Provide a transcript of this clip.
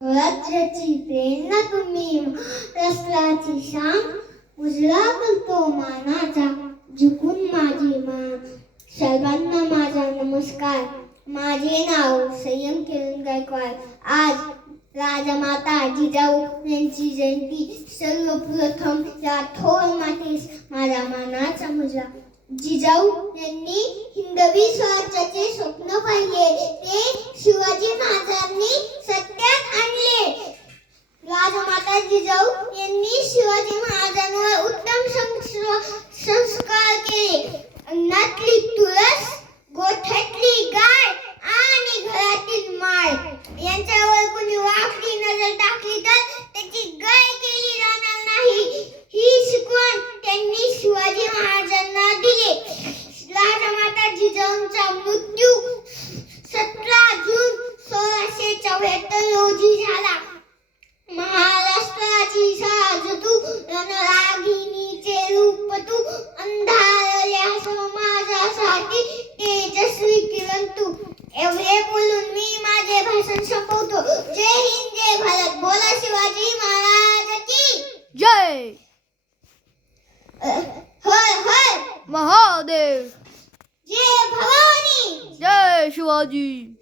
स्वराज्याची प्रेरणा तुम्ही, राष्ट्राची शान उजळा करतो मानाचा, झुकून माझी मान. सर्वांना माझा नमस्कार. माझे नाव संयम किरण गायकवाड. आज राजमाता जिजाऊ यांची जयंती. सर्वप्रथम या थोर मातेस माझा मानाचा मुजरा. जिजाऊ यांनी हिंदवी स्वराज्याचे स्वप्न पाहिले, ते शिवाजी महाराजांनी सत्यात आणले. राजमाता जिजाऊ यांनी शिवाजी महाराजांवर उत्तम संस्कार केले. अन्नातली तुळस, गोठ्यातली गाय आणि घरातील माळ यांच्यावर कुणी वाकडी नजर टाकली तर त्याची गय केली जाणार नाही, ही शिकवण त्यांनी शिवाजी महाराजांना दिली. राजमाता जिजाऊंचा मृत्यू 17 जून 1674 रोजी झाला. महाराष्ट्राची साज तू, रणरागिणीचे रूप तू, अंधारल्या समाजासाठी तेजस्वी किरण तू. एवढे बोलून मी माझे भाषण संपवतो. जय हिंद, जय भारत. बोला शिवाजी महाराज की जय. हर हर महादेव. जय भवानी. जय शिवाजी.